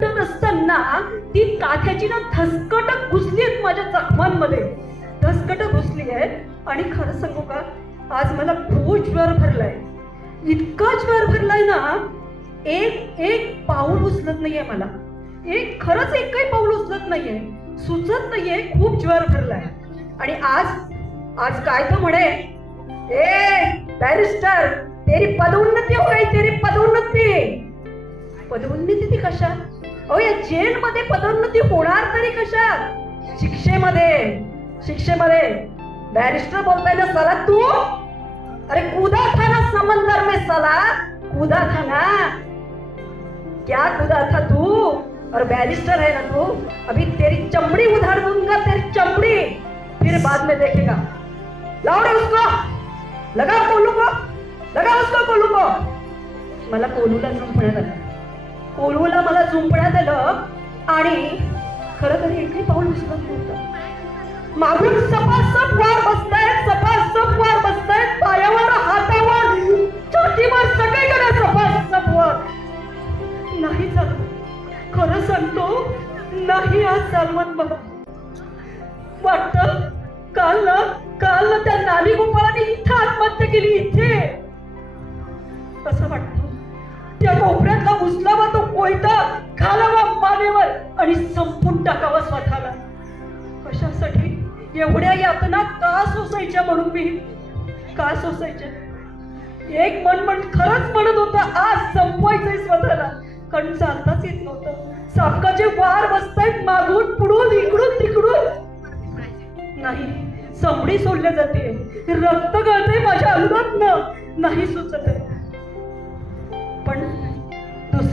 तर नसताना ती काथ्याची ना धसकट घुसली आहेत माझ्या जखमांमध्ये धसकट घुसली आहे आणि खरं सांगू का आज मला खूप ज्वर भरलाय. इतका ज्वर भरलाय ना एक एक पाऊल उचलत नाहीये मला. एक खरंच एक काही पाऊल उचलत नाहीये. सुचत नाहीये खूप ज्वर भरलाय. आणि आज आज काय तो म्हणे ए बॅरिस्टर तेरी पदोन्नती हो गई तेरी पदोन्नती. पदोन्नती ती कशा? अहो या जेल मध्ये पदोन्नती होणार तरी कशात? शिक्षेमध्ये शिक्षेमध्ये. बॅरिस्टर बोलताय ना सला तू? अरे कुदा था ना समंदर में सला? कुदा था ना क्या कुदा था तू? और बैरिस्टर है ना तू? अभी तेरी चमड़ी उधार दूंगा तेरी चमड़ी. फिर बाद में देखेगा. लाओ रे उसको. लगा कोलू को. लगा उसको कोलू को. मला कोलूला जाऊन पुण्यात आला कोलूला मला झुंपण्यात आलं आणि खरं तर एकही पाऊल उचलत नव्हतं. मागून सपासप वार बसतायत सपासप वार बसतायत पायावर हातावर छातीवर सगळीकडे सपासप वार. नाही चालत खरं सांगतो नाही आज चालवत मला वाटत काल ना काल ना त्या नाली गोपाळाने इथं आत्महत्या केली इथे. असं वाटतं. त्या कोपऱ्या कोयता घालावा मानेवर आणि संपून टाकावा स्वतःला. कशासाठी? एवढ्या यातना का सोसायच्या म्हणून मी? का सोसायच्या? एक मन म्हण खरंच म्हणत होतं आज संपवायचंय स्वतःला. कारण चालताच येत नव्हतं. सापकाचे वार बसतायत मागून पुढून इकडून तिकडून. नाही चमडी सोडल्या जाते. रक्त गळते माझ्या अंगात नाही सुचत आहे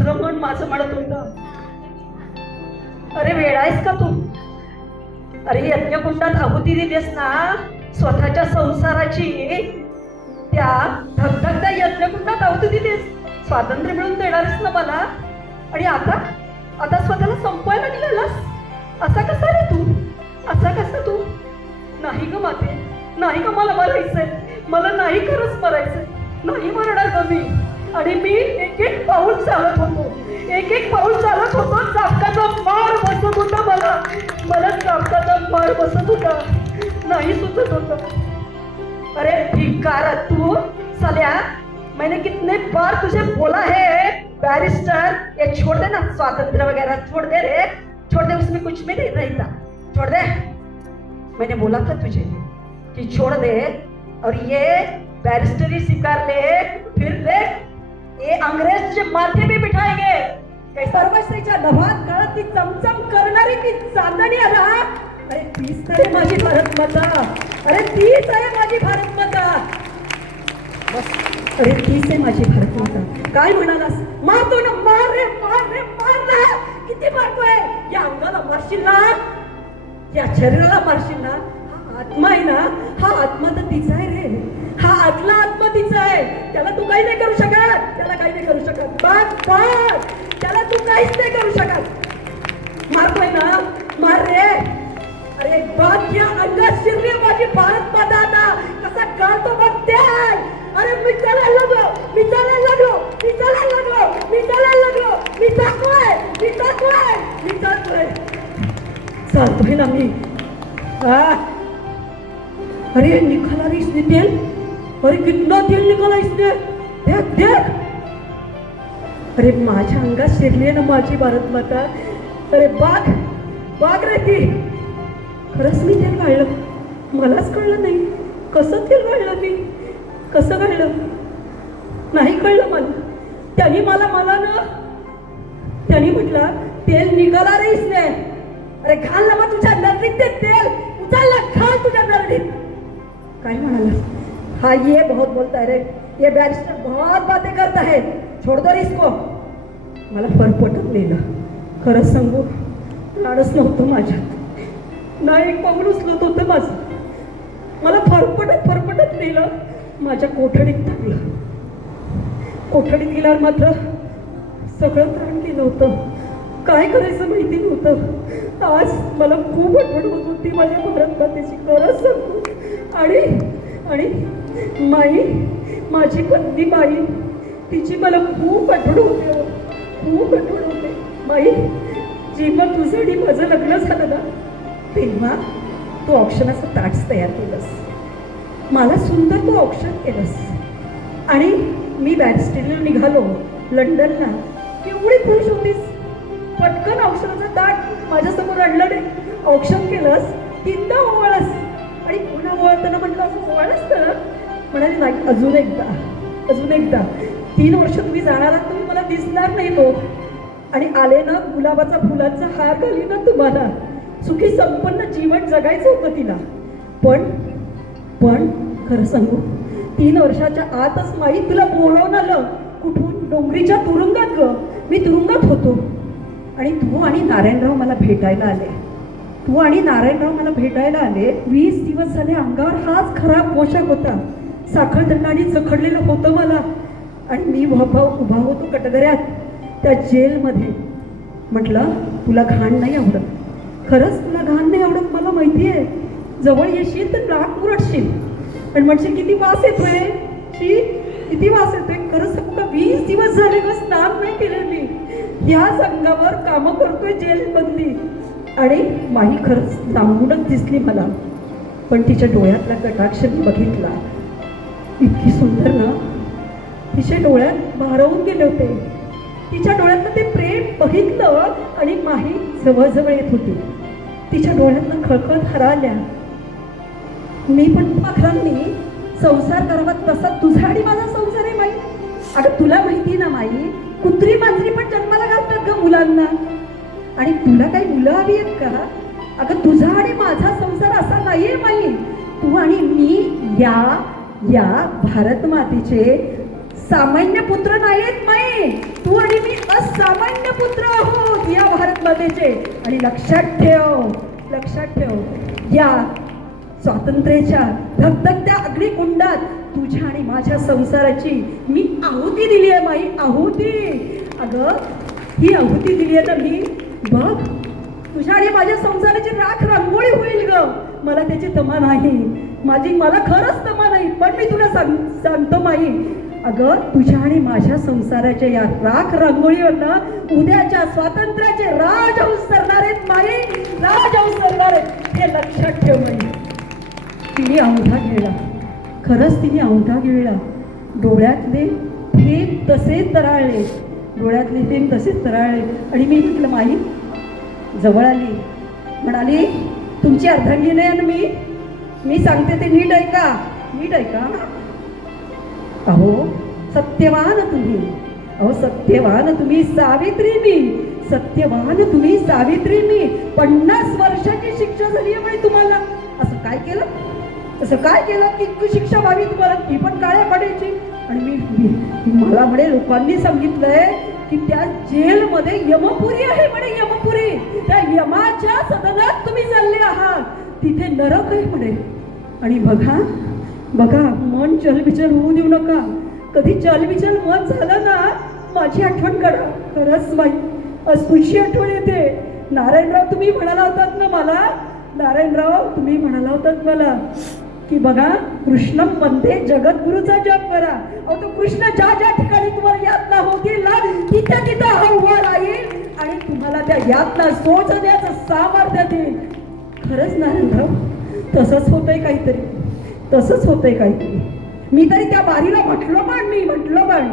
दुसरं मन माझं म्हणत होत? अरे वेळायस का तू? अरे यज्ञकुंडात आहुती दिलीस ना स्वतःच्या संसाराची. त्या धगधगत्या यज्ञकुंडात आहुती दिलीस. स्वातंत्र्य मिळून देणारच ना मला. आणि आता? आता स्वतःला संपवायला निघालास? असा कसा रे तू? असा कसा तू? नाही ग माते. नाही ग मला मरायचंय. मला नाही खरंच मरायचंय. नाही मरणार ग मी. आणि मी एक एक पाऊल चालत होतो. एक एक पाऊल चालत होतो. चापकाचा मार बसत होता मला. मला चापकाचा मार बसत होता. नाही सुचत होत. अरे धिक्कार तू. सल्या मैंने कितने बार तुझे बोला है बैरिस्टर ये छोड़ दे ना स्वातंत्र वगैरह. छोड़ दे रे. छोड़ दे उसमें कुछ भी नहीं रहता. छोड़ दे. मैंने बोला था तुझे कि छोड़ दे और ये बैरिस्टरी स्वीकार ले फिर देख ये अंग्रेज जे माथे भी बिठाएंगे. सर्वश्रीच्या नभात गळत ती चमचम करणारी ती चांदणी आला. अरे तीच आहे माझी भारत माता अरे तीच आहे माझी भारत माता अरे तीच आहे माझी भारत माता काय म्हणालास? मारतो ना मार रे मार रे मार. ना किती मारतोय या अंगाला मारशील ना? या शरीराला मारशील ना? हा आत्मा आहे ना? हा आत्मा तर तिचा आहे रे. हा आतला आत्मा तिचा आहे. त्याला तू काही नाही करू शकत. त्याला काही नाही करू शकत. बघ बघ. त्याला तू काहीच नाही करू शकत. मारतोय ना. मार रे. अरे बघ या अंगात शिरली माझी भारत माता आता. कसा गाळतो बघ त्या अरे मी चालायला लागलो. मी चालायला लागलो. मी चालायला लागलो. मी चालायला लागलो. मी टाकलोय मी टाकलोय मी टाकलोय चालतोय ना मी. अरे निघाला रे इसने अरे कितना तेल निघाला इसने। देख देख। अरे माझ्या अंगात शिरली ना माझी भारत माता। अरे बाग बाग रे ती। खरंच मी तेल काढलं मलाच कळलं नाही। कसं तेल काढलं मी? कसं काढलं नाही कळलं मला। त्यांनी मला मला ना त्यांनी म्हटलं तेल निघाला रे इसने। अरे घाल ना मग तुझ्या नरडीत ते तेल। उचल ना घाल तुझ्या नरडीत काय म्हणाला हाँ ये बहुत बोलता है रे ये बैरिस्टर बहुत बातें करता है। छोड़ दो इसको। मला फरफटत नाही ना। खरंच सांगू लाडच नव्हतं माझ्यात. ना एक पाऊल उचलत होतं माझं. मला फरफटत फरफटत नेलं माझ्या कोठडीत टाकलं. कोठडीत गेल्यावर मात्र सगळं त्राण गेलं होतं. काय करायचं माहिती नव्हतं. आज मला खूप आठवण होत होती माझ्या भारत मातेची खरंच सांगू. आणि आणि माई माझी पत्नी बाई तिची मला खूप आठवण होते हो. खूप आठवण होते. बाई जेव्हा तुझं आणि माझं लग्न झालं ना तेव्हा तू ऑप्शनाचं ताट्स तयार केलंस. मला सुंदर तू ऑप्शन केलंस. आणि मी बॅरिस्टरीला निघालो लंडनला. केवढी खुश होतीस. पटकन औक्षणाचं ताट माझ्यासमोर आणलं नाही औक्षण केलंस तीनदा ओवाळस. आणि पुन्हा ओवाळताना म्हटलं असं ओवाळस तर? म्हणाले नाही अजून एकदा अजून एकदा. तीन वर्ष तुम्ही जाणार आहात तुम्ही मला दिसणार नाही तो. आणि आले ना गुलाबाचा फुलांचा हार घाली ना तुम्हाला. सुखी संपन्न जीवन जगायचं होतं तिला. पण पण खरं सांगू तीन वर्षाच्या आतच माई तुला बोलवून आलं कुठून? डोंगरीच्या तुरुंगात ग. मी तुरुंगात होतो. आणि तू आणि नारायणराव मला भेटायला आले. तू आणि नारायणराव मला भेटायला आले. वीस दिवस झाले अंगावर हाच खराब पोशाख होता. साखर दंडाने चखडलेलं होतं मला. आणि मी उभा उभा होतो कटघऱ्यात त्या जेलमध्ये. म्हटलं तुला घाण नाही आवडत? खरंच तुला घाण नाही आवडत मला माहिती आहे जवळ येशील तर नाक मुरडशील पण म्हणशील किती वास येतोय? शी किती वास येतोय? खरंच फक्त वीस दिवस झाले ग स्नान नाही केलं मी. या संघावर कामं करतोय जेलमधली. आणि माही खरंच लांबूनच दिसली मला. पण तिच्या डोळ्यातला कटाक्ष मी बघितला. इतकी सुंदर ना. तिच्या डोळ्यात भारावून गेले होते. तिच्या डोळ्यातनं ते प्रेम बघितलं आणि माही जवळजवळ येत होती. तिच्या डोळ्यातनं खळखळ हराल्या मी पण पाखरांनी संसार करावा तसा तुझा आणि माझा संसार आहे माई. अगं तुला माहिती ना माई कुत्री मांजरी पण जन्माला घालतात ग मुलांना. आणि तुला काही मुलं हवी आहेत का? अगं तुझा आणि माझा संसार असा नाहीये माई. तू आणि मी या या भारत मातेचे सामान्य पुत्र नाहीत माई. तू आणि मी असामान्य पुत्र आहोत या भारत मातेचे आणि लक्षात ठेव लक्षात ठेव. या स्वातंत्र्याच्या धगधगत्या अग्निकुंडात तुझ्या आणि माझ्या संसाराची मी आहुती दिली आहे माई आहुती. अगं ही आहुती दिली आहे तर मी बघ तुझ्या आणि माझ्या संसाराची राख रांगोळी होईल ग. मला त्याची तमा नाही. माझी मला खरंच तमा नाही पण मी तुला सांग सांगतो माई. अगं तुझ्या आणि माझ्या संसाराच्या या राख रांगोळीवरनं उद्याच्या स्वातंत्र्याचे राजहंस सरणार आहेत माई राजहंस सरणार आहेत. हे लक्षात ठेव माई. तिने औंधा गिळला. खरंच तिने औंधा गिळला. डोळ्यातले थेंब तसेच तराळले डोळ्यातले थेंब तसेच तराळले आणि मी म्हटलं माई जवळ आली. म्हणाली तुमची अर्धांगिनी आहे ना मी? मी सांगते ते नीट ऐका. नीट ऐका अहो सत्यवान तुम्ही. अहो सत्यवान तुम्ही सावित्री मी. सत्यवान तुम्ही सावित्री मी. पन्नास वर्षाची शिक्षा झाली आहे म्हणे तुम्हाला. असं काय केलं? असं काय केलं? की शिक्षा व्हावी तुम्हाला? ती पण काळ्या पडायची आणि मी मी- मला म्हणे लोकांनी सांगितलंय की त्या जेलमध्ये यमपुरी आहे म्हणे यमपुरी. त्या यमाच्या सदनात तुम्ही चालले आहात. तिथे नरक आहे म्हणे. आणि बघा बघा मन चलबिचल होऊ देऊ नका. कधी चलबिचल मन झालं ना माझी आठवण करा. खरंच बाई अस्पृश्य आठवण येते. नारायणराव तुम्ही म्हणाला होतात ना मला? नारायणराव तुम्ही म्हणाला होतात मला की बघा कृष्णमध्ये जगद्गुरूचा जप करा. अहो तो कृष्ण ज्या ज्या ठिकाणी तुम्हाला यातना होतील ना तिथे तिथं हा उभा राहील आणि तुम्हाला त्या यातना सोचण्याचं सामर्थ्य देईल. खरंच नारायणराव तसंच होतंय काहीतरी. तसंच होतंय काहीतरी. मी तरी त्या बारीला म्हटलो पण मी म्हटलं पण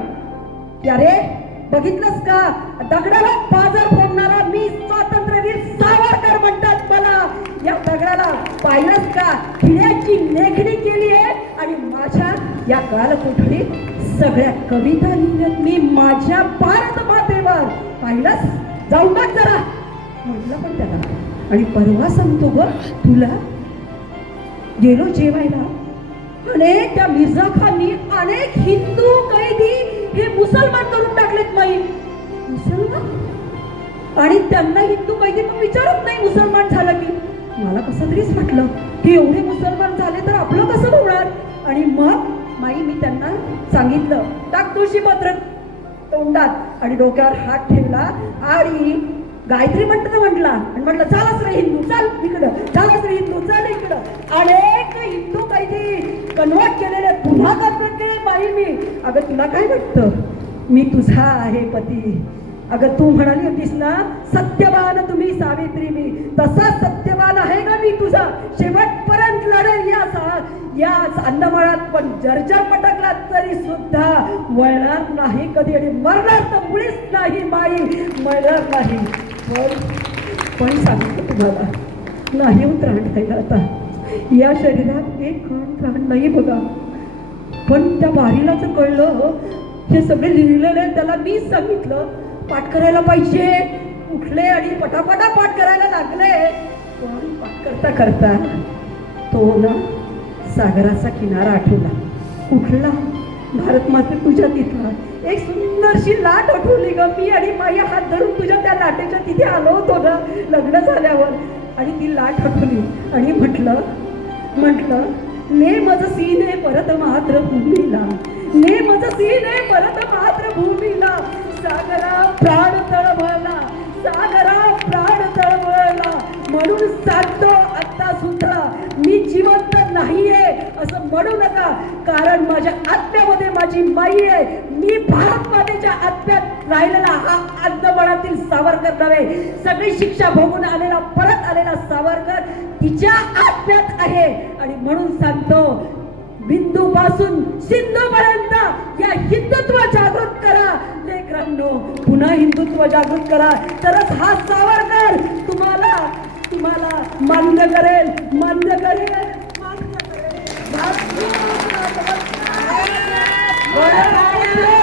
की अरे बघितलंस का? दगडाला बाजार फोडणारा मी स्वातंत्र्यवीर सावरकर म्हणतात मला. या दगडाला पाहिलंच का? खिळ्याची लेखणी केली आहे आणि माझ्या या कालकोठडीत सगळ्या कविता लिहिल्यात. मी माझ्या भारत मातेवर. पाहिलंच जाऊ का जरा. म्हटलं पण त्याला. आणि परवा सांगतो ग तुला गेलो जेवायला. अनेक त्या मिर्झा खाननी अनेक हिंदू कैदी हे मुसलमान करून टाकलेत माई. मुसलमान? आणि त्यांना हिंदू कैदी पण विचारत नाही मुसलमान झालं की. मला कसं तरीच म्हटलं की एवढे मुसलमान झाले तर आपलं कसं होणार? आणि मग माई मी त्यांना सांगितलं टाक तुळशी पत्र. तोंडात आणि डोक्यावर हात ठेवला आणि गायत्री म्हणतात म्हटला. आणि म्हटलं चालच रे हिंदू चाल इकडं चालच रे हिंदू चाल इकडं. अनेक हिंदू कैदी कन्वर्ट केलेले पुन्हा कन्वर्ट केले बाई मी. अगं तुला काय वाटतं? मी तुझा आहे पती. अगं तू म्हणाली होतीस ना सत्यवान तुम्ही सावित्री मी. तसा सत्यवान आहे का मी तुझा? शेवटपर्यंत लढेल या सा या अंधमळात पण जर्जर पटकला तरी सुद्धा वळणार नाही कधी आणि मरणार तर मुळीच नाही माई मरणार नाही. पण पण सांगतो तुम्हाला नाही हो उतराण राहिला आता. या शरीरात एक कण प्राण नाही बघा. पण त्या बारीलाच कळलं हे सगळे लिहिलेलं आहे त्याला मीच सांगितलं. पाठ करायला पाहिजे. उठले आणि पटापटा पाठ करायला लागले. पण पाठ करता करता तो ना सागराचा किनारा आठवला. उठला. भारत मात्र तुझ्या तिथला एक सुंदरशी लाट आठवली ग. मी आणि माझ्या हात धरून तुझ्या त्या लाटेच्या तिथे आलो होतो ना लग्न झाल्यावर. आणि ती लाट आठवली आणि म्हटलं म्हटलं ने मज सीने परत मात्र भूमीला. ने मज सीने परत मात्र भूमीला. सागरा प्राण तळमळला सागरा प्राण तळमळला म्हणून सांगतो आता सुद्धा मी नाही नाहीये असं म्हणू नका. कारण माझ्या आत्म्यामध्ये माझी माई आहे. मी भारत मातेच्या आत्म्यात राहिलेला हा अंतमनातील सावरकर नव्हे. सगळी शिक्षा भोगून आलेला परत आलेला सावरकर तिच्या आत्म्यात आहे. आणि म्हणून सांगतो बिंदू पासून सिंधू पर्यंत या हिंदुत्व जागृत करा. लेकरांनो पुन्हा हिंदुत्व जागृत करा. तरच हा सावरकर तुम्हाला तुम्हाला मान्य करेल मान्य करेल. Thank you.